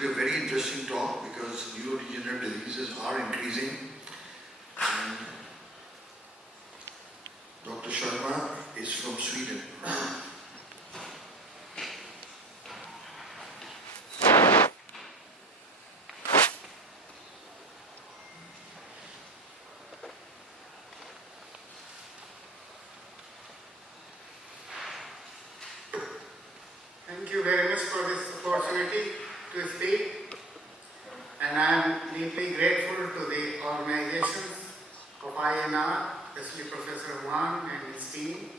be a very interesting talk because neurodegenerative diseases are increasing. And Dr. Sharma is from Sweden. Thank you very much for this opportunity to speak, and I am deeply grateful to the organizations of IANR, especially Professor Wang and his team,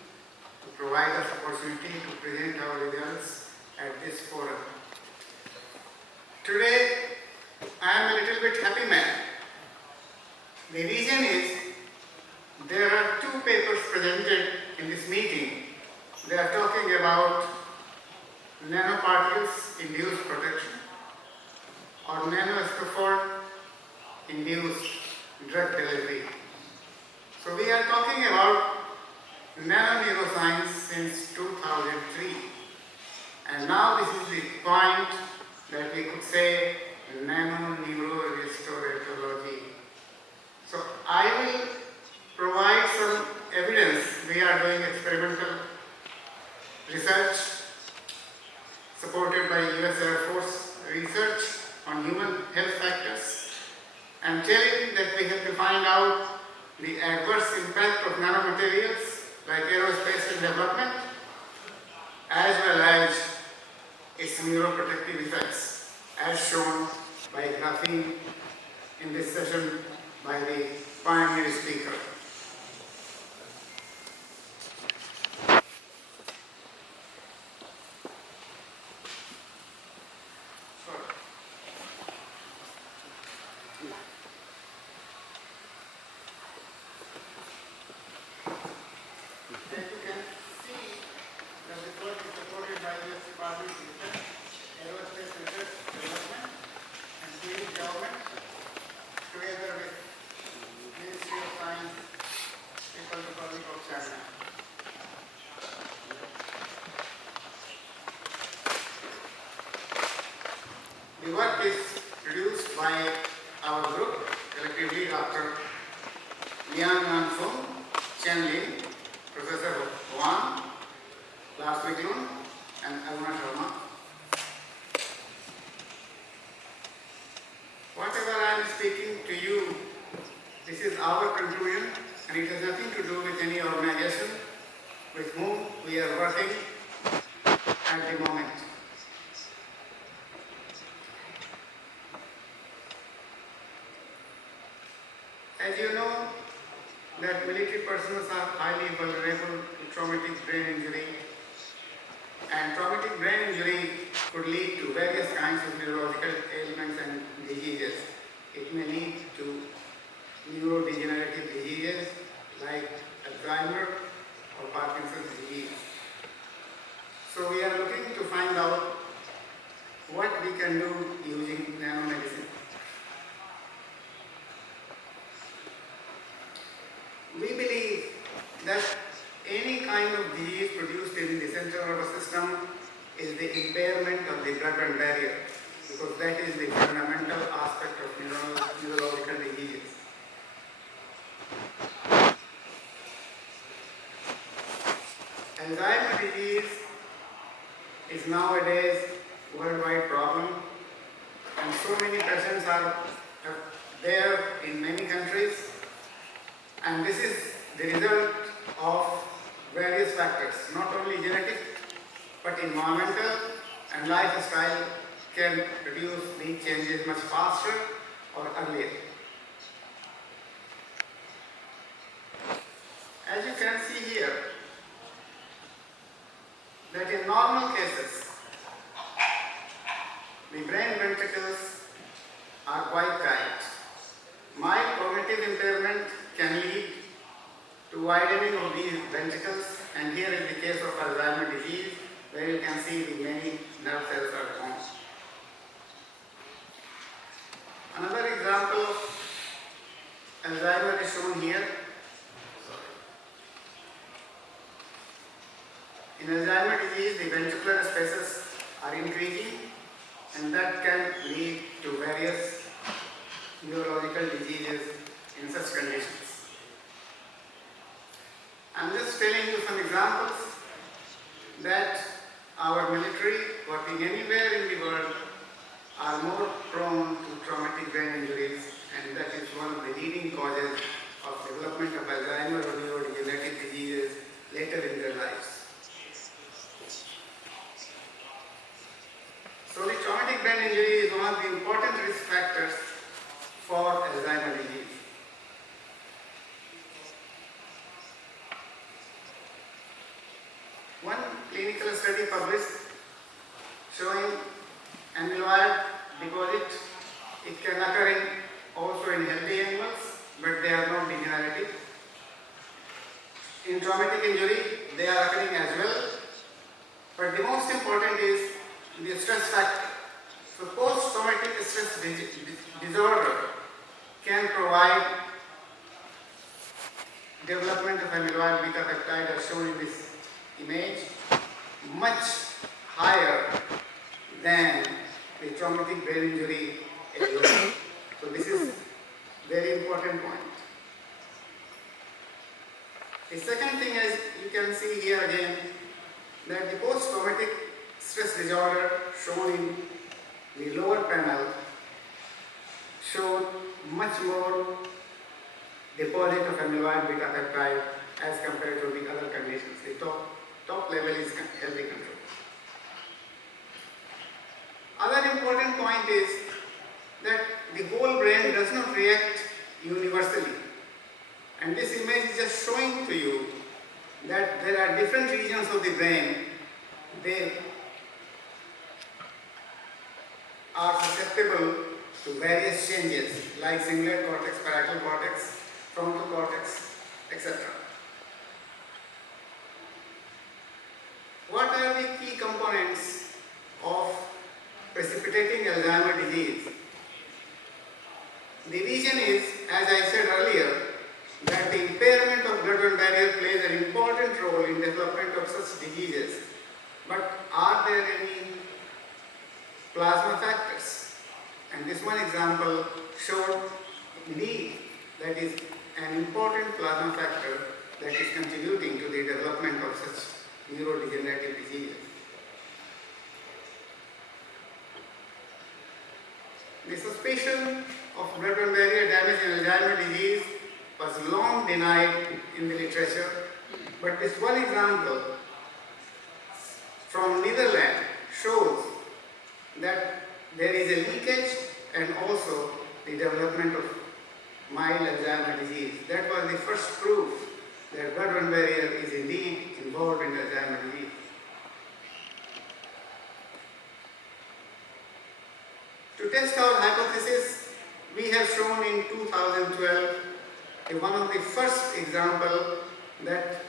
to provide us opportunity to present our results at this forum. Today, I am a little bit happy man. The reason is there are two papers presented in this meeting. They are talking about nanoparticles induced protection or nanoestrophore induced drug delivery. So we are talking about nanoneuroscience since 2003, and now this is the point that we could say nano-neurorestoratology. So I will provide some evidence. We are doing experimental research supported by US Air Force research on human health factors, and telling that we have to find out the adverse impact of nanomaterials like aerospace and development, as well as its neuroprotective effects, as shown by graphene in this session by the pioneer speaker. The work is produced by our group, collectively Dr. Liang Fung, Chen Lin, Professor Wang, Lars Wiklund, and Aruna Sharma. Whatever I am speaking to you, this is our conclusion, and it has nothing to do with any organization with whom we are working at the moment. As you know, that military personnel are highly vulnerable to traumatic brain injury, and traumatic brain injury could lead to various kinds of neurological ailments and diseases. It may lead to neurodegenerative diseases like Alzheimer or Parkinson's disease. So we are looking to find out what we can do using nanomedicine. We believe that any kind of disease produced in the central nervous system is the impairment of the blood-brain barrier, because that is the fundamental aspect of neurological diseases. Alzheimer's disease is nowadays a worldwide problem, and so many patients are there in many countries. And this is the result of various factors, not only genetic, but environmental and lifestyle can produce these changes much faster or earlier. As you can see here, that in normal cases, the brain ventricles are quite tight. Mild cognitive impairment can lead to widening of these ventricles, and here is the case of Alzheimer's disease, where you can see the many nerve cells are gone. Another example of Alzheimer's is shown here. In Alzheimer's disease, the ventricular spaces are increasing, and that can lead to various neurological diseases in such conditions. I'm just telling you some examples that our military working anywhere in the world are more prone to traumatic brain injuries, and that is one of the leading causes of development of Alzheimer's or neurodegenerative diseases later in their lives. So the traumatic brain injury is one of the important risk factors for Alzheimer's disease. One clinical study published showing amyloid deposit, it can occur in also in healthy animals, but they are not degenerative. In traumatic injury, they are occurring as well, but the most important is the stress factor. So post-traumatic stress disorder can provide development of amyloid beta peptide as shown in this image much higher than the traumatic brain injury alone. So this is very important point. The second thing is you can see here again that the post-traumatic stress disorder shown in the lower panel showed much more deposit of amyloid beta peptide as compared to the other conditions. The top level is healthy control. Other important point is that the whole brain does not react universally. And this image is just showing to you that there are different regions of the brain. They are susceptible to various changes like cingulate cortex, parietal cortex, frontal cortex, etc. What are the key components of precipitating Alzheimer's disease? The reason is, as I said earlier, that the impairment of blood-brain barrier plays an important role in development of such diseases. But are there any plasma factors? And this one example showed indeed that is an important plasma factor that is contributing to the development of such neurodegenerative diseases. The suspicion of blood-brain barrier damage in Alzheimer's disease was long denied in the literature, but this one example from Netherlands shows that there is a leakage and also the development of mild Alzheimer's disease. That was the first proof that blood-brain barrier is indeed involved in Alzheimer's disease. To test our hypothesis, we have shown in 2012 one of the first example that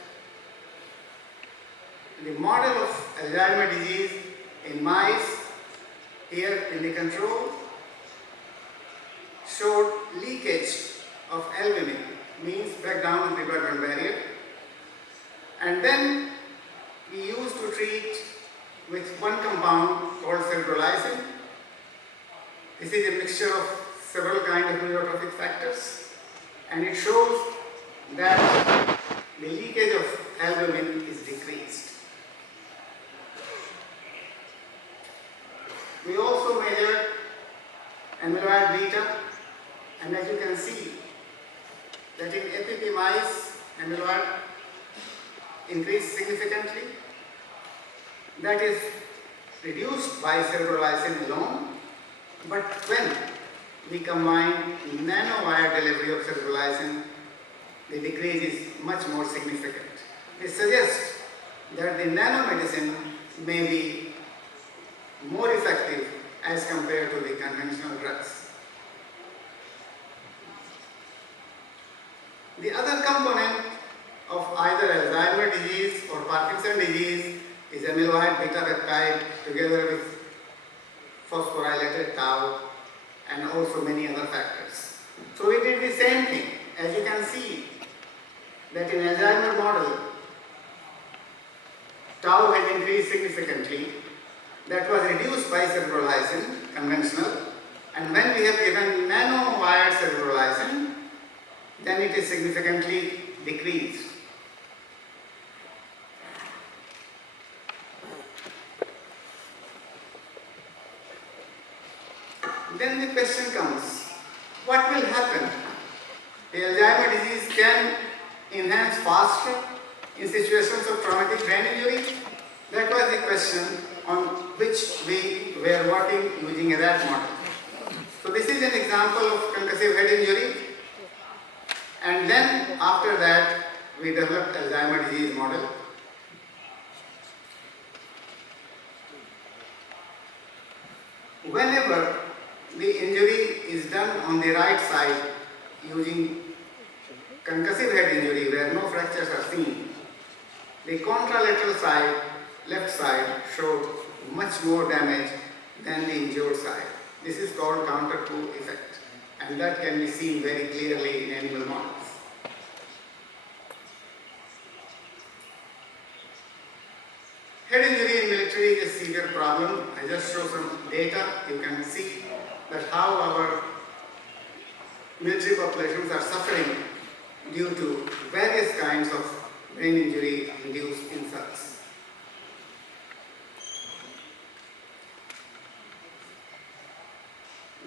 the model of Alzheimer's disease in mice here in the control showed leakage of albumin, means breakdown of the blood-brain barrier, and then we used to treat with one compound called cerebrolysine. This is a mixture of several kinds of neurotrophic factors, and it shows that the leakage of albumin is decreased. We also measured amyloid beta, and as you can see that in APP mice, amyloid increased significantly. That is reduced by cerebrolysine alone, but when we combine nanowired delivery of cerebrolysine, the decrease is much more significant. This suggests that the nanomedicine may be more effective as compared to the conventional drugs. The other component of either Alzheimer's disease or Parkinson's disease is amyloid beta peptide together with phosphorylated tau and also many other factors. So we did the same thing. As you can see that in Alzheimer's model, tau has increased significantly, that was reduced by cerebrolizing, conventional, and when we have given nanowired cerebrolizing, then it is significantly decreased. Then the question comes, what will happen? The Alzheimer's disease can enhance faster in situations of traumatic brain injury? That was the question on which we were working using a rat model. So this is an example of concussive head injury, and then after that we developed Alzheimer's disease model. Whenever the injury is done on the right side using concussive head injury where no fractures are seen, the contralateral side, left side, showed much more damage than the injured side. This is called counter-coup effect, and that can be seen very clearly in animal models. Head injury in military is a severe problem. I just show some data. You can see that how our military populations are suffering due to various kinds of brain injury induced insults.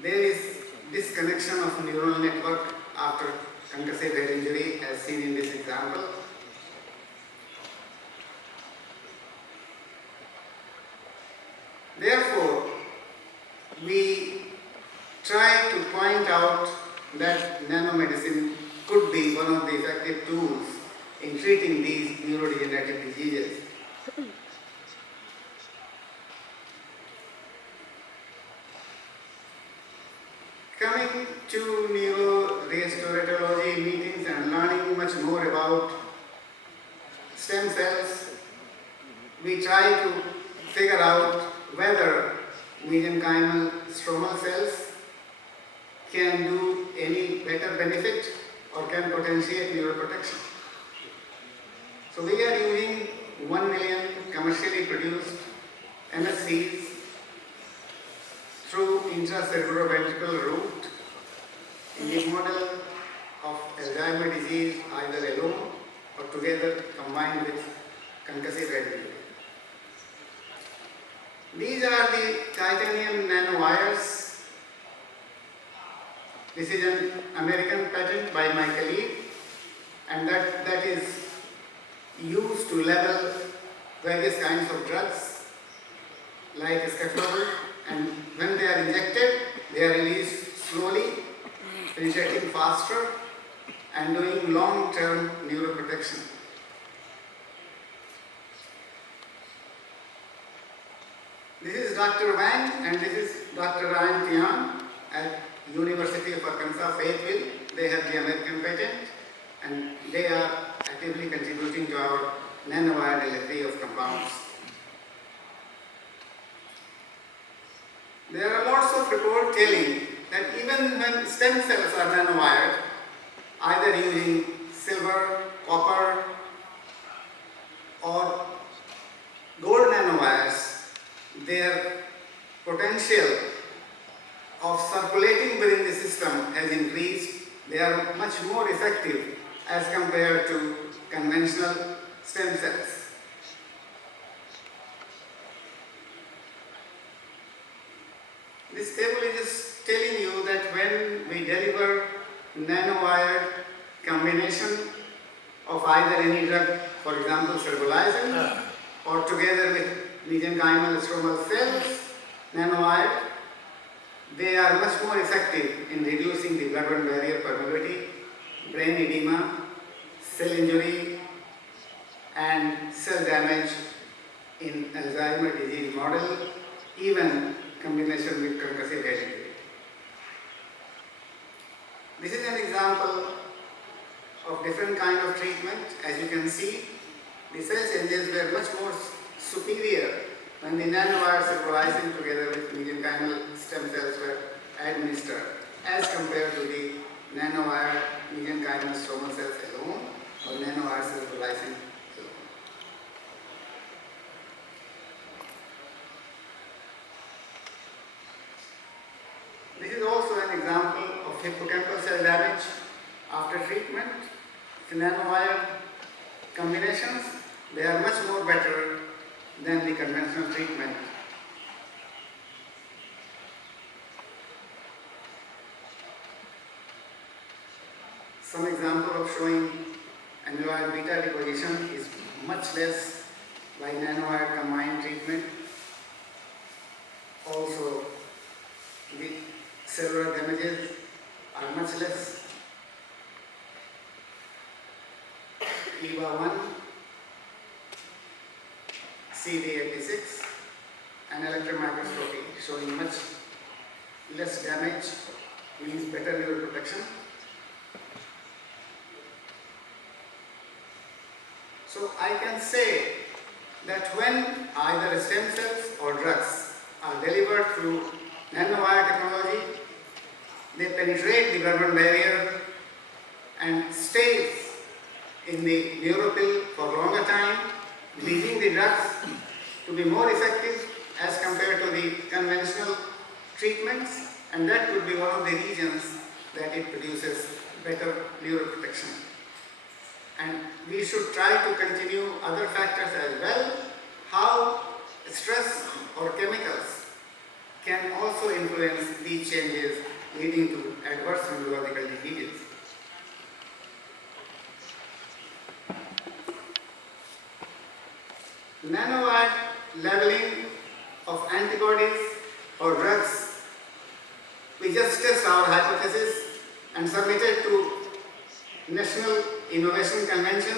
There is disconnection of neural network after concussive head injury as seen in this example. Therefore, we try to point out that nanomedicine could be one of the effective tools in treating these neurodegenerative diseases. Coming to neurorestoratology meetings and learning much more about stem cells, we try to figure out whether mesenchymal stromal cells can do any better benefit or can potentiate neuroprotection. So we are using 1 million commercially produced MSCs through intracerebroventricular route in the model of Alzheimer's disease either alone or together combined with concussive head injury. These are the titanium nanowires. This is an American patent by my colleague, and that is used to level various kinds of drugs like scaffold, and when they are injected, they are released slowly, penetrating faster and doing long-term neuroprotection. This is Dr. Wang and this is Dr. Ryan Tian at University of Arkansas Fayetteville. They have the American patent and they are actively contributing to our nanowire delivery of compounds. There are lots of reports telling that even when stem cells are nanowired, either using silver, copper, or gold nanowires, their potential of circulating within the system has increased. They are much more effective as compared to conventional stem cells. This table is just telling you that when we deliver nanowired combination of either any drug, for example cerebrolizing, or together with mesenchymal stromal cells, nanowired, they are much more effective in reducing the blood-brain barrier permeability, brain edema, cell injury, and cell damage in Alzheimer's disease model, even combination with concussive head injury. This is an example of different kind of treatment. As you can see, the cell changes were much more superior when the nanowire cerebrolizing together with mesenchymal stem cells were administered as compared to the nanowire mesenchymal stromal cells alone or nanowire cerebrolizing alone. This is also an example of hippocampal cell damage after treatment. The nanowired combinations, they are much more better than the conventional treatment. Some example of showing amyloid beta deposition is much less by nanowired combined treatment. Also, the cellular damages are much less. EVA1, CD86, and electron microscopy showing much less damage, means better neuroprotection. So I can say that when either stem cells or drugs are delivered through nanowire technology, they penetrate the blood-brain barrier and stays in the neuropil for longer time, leading the drugs to be more effective as compared to the conventional treatments, and that could be one of the reasons that it produces better neuroprotection. And we should try to continue other factors as well, how stress or chemicals can also influence these changes leading to adverse neurological diseases. Nanowire leveling of antibodies or drugs, we just test our hypothesis and submitted to National Innovation Convention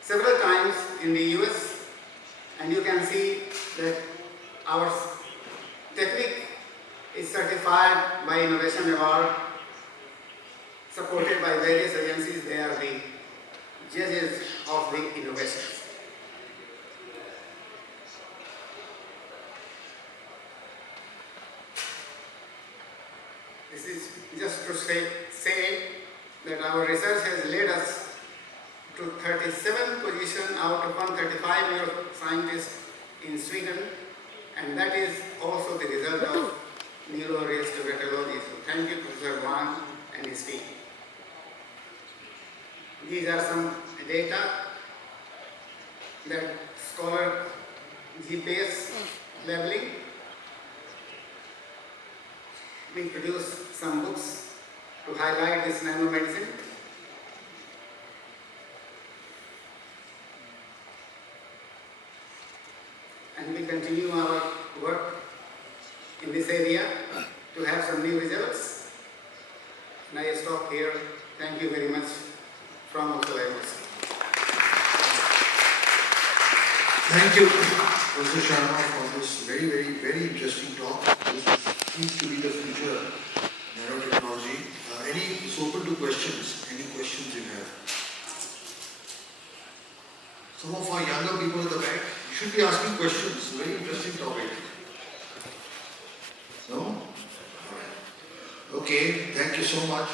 several times in the US, and you can see that our technique is certified by Innovation Award, supported by various agencies. They are the judges of the innovations. This is just to say that our research has led us to 37th position out of 135 neuroscientists in Sweden, and that is also the result of neurorestoratology. So thank you, Professor Wang and his team. These are some data that scholar GPS labeling. We produce some books to highlight this nanomedicine. And we continue our work in this area to have some new results. And I stop here. Thank you very much from Uppsala University. Thank you, Professor Sharma, for this very interesting talk. This seems to be the future nanotechnology. It's open to questions. Any questions you have? Some of our younger people at the back, you should be asking questions. Very interesting topic. No? All right. Okay, thank you so much.